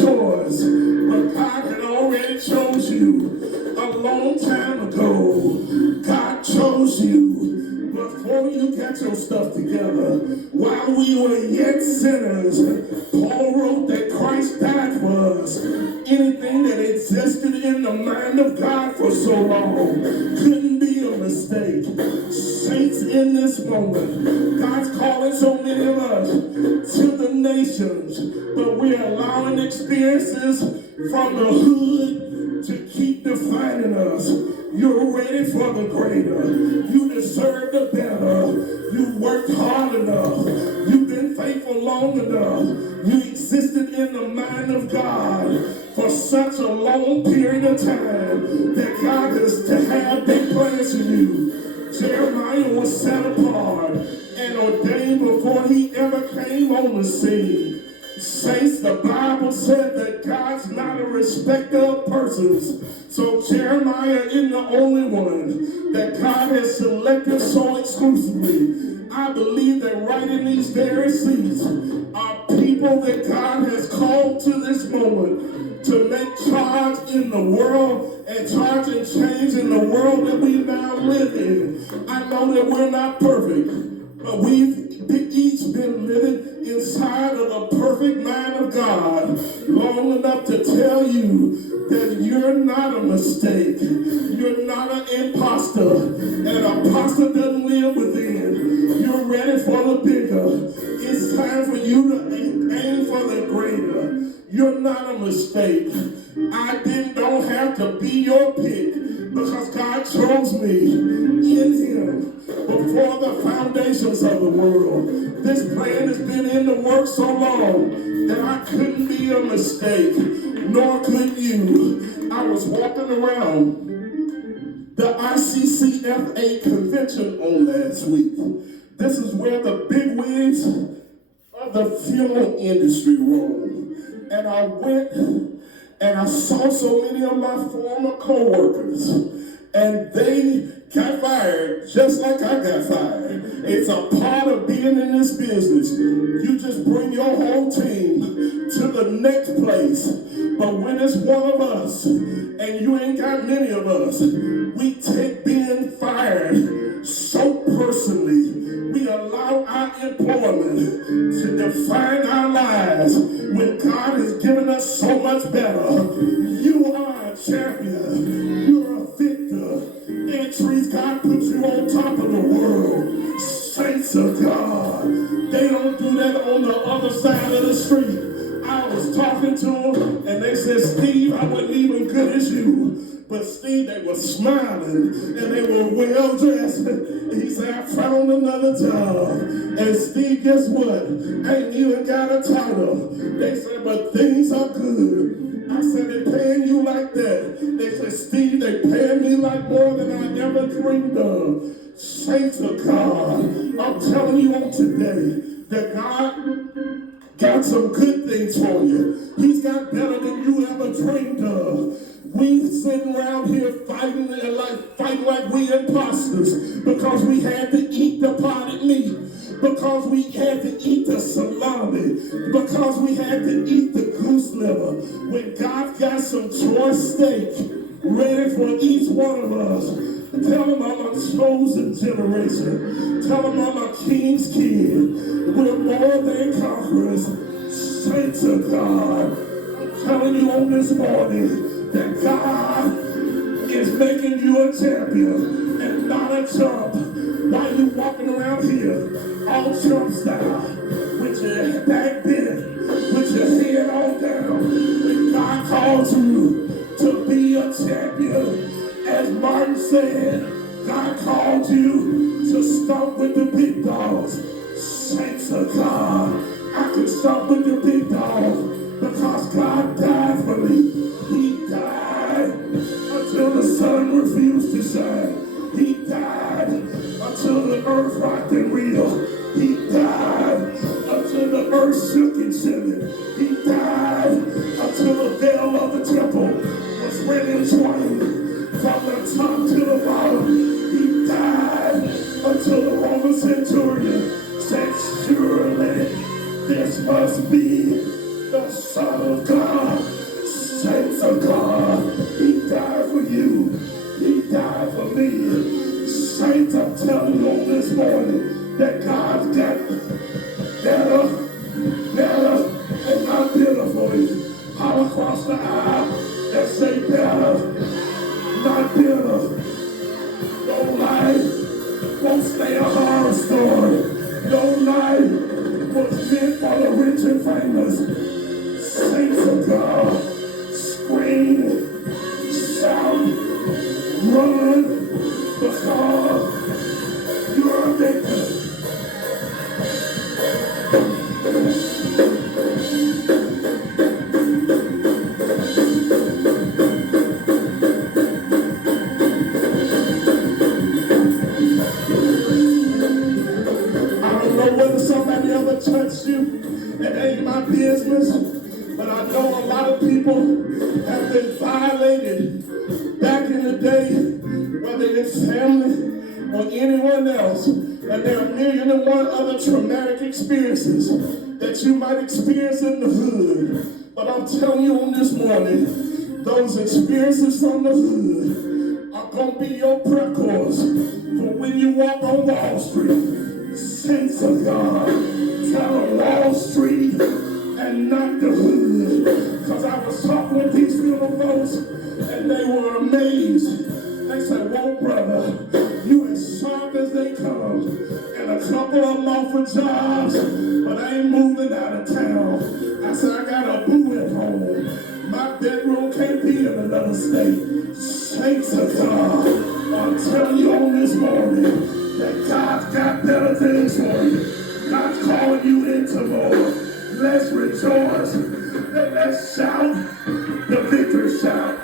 choice, but God had already chose you a long time ago. God chose you before you got your stuff together. While we were yet sinners, Paul wrote that Christ died for us. Anything that existed in the mind of God for so long couldn't be a mistake. Saints, in this moment, God's calling so many of us to the nations, but we're allowing experiences from the hood to keep defining us. You're ready for the greater. You deserve the better. You worked hard enough. You've been faithful long enough. You existed in the mind of God for such a long period of time that God is to have big plans for you. Jeremiah was set apart and ordained before he ever came on the scene. Saints, the Bible said that God's not a respecter of persons. So Jeremiah isn't the only one that God has selected so exclusively. I believe that right in these very seats are people that God has called to this moment to make charge in the world and charge and change in the world that we now live in. I know that we're not perfect, but we've each been living inside of the perfect mind of God long enough to tell you that you're not a mistake. You're not an imposter. An imposter doesn't live within. You're ready for the bigger. It's time for you to aim for the greater. You're not a mistake. Don't have to be your pick because God chose me in Him before the foundations of the world. This plan has been in the works so long that I couldn't be a mistake, nor could you. I was walking around the ICCFA convention on last week. This is where the bigwigs of the funeral industry roll. And I went and I saw so many of my former co-workers, and they got fired just like I got fired. It's a part of being in this business. You just bring your whole team to the next place. But when it's one of us, and you ain't got many of us, we take being fired so personally. We allow our employment to define our lives when God has given us so much better. You are a champion. You're a victor. Entries, God put you on top of the world. Saints of God. They don't do that on the other side of the street. I was talking to them, and they said, Steve, I wasn't even good as you. But Steve, they were smiling, and they were well dressed. He said, I found another job. And Steve, guess what? I ain't even got a title. They said, but things are good. I said, they paying you like that. They said, Steve, they paying me like more than I ever dreamed of. Saints of God, I'm telling you on today that God got some good things for you. He's got better than you ever dreamed of. We sitting around here fighting like we imposters because we had to eat the potted meat, because we had to eat the salami, because we had to eat the goose liver. When God got some choice steak ready for each one of us, tell him I'm a chosen generation. Tell him I'm a king's kid. We're more than conquerors. Saints of God, I'm telling you on this morning that God is making you a champion and not a chump. While you walking around here all chump style, with your back bent, with your head all down, when God calls you to be a champion, as Martin said, God called you to stomp with the big dogs. Saints of God, I can stomp with the big dogs because God died for me. He died until the sun refused to shine. He died until the earth rocked and reeled. He died until the earth shook and shivered. He died until the veil of the temple was rent in twain. From the top to the bottom, he died until the Roman centurion said, surely this must be the Son of God. Saints of God, he died for you. He died for me. Saints, I'm telling you on this morning that God's got better, and not bitter for you. All across the aisle that say better, not bitter. No life won't stay a horror story. No life was meant for the rich and famous. Saints of God, scream, shout, run, because you're a victor. I don't know whether somebody ever touched you. It ain't my business. But I know a lot of people have been violated back in the day, whether it's family or anyone else. And there are a million and one other traumatic experiences that you might experience in the hood. But I'm telling you on this morning, those experiences from the hood are going to be your prayer course for when you walk on Wall Street. Saints of God, tell them Wall Street and not the hood. Because I was talking with these little folks and they were amazed. They said, whoa, brother, you as sharp as they come. And a couple of them offer jobs, but I ain't moving out of town. I said, I got a boo at home. My bedroom can't be in another state. Saints of God, I'm telling you on this morning that God's got better things for you. God's calling you into more. Let's rejoice and let's shout the victory shout.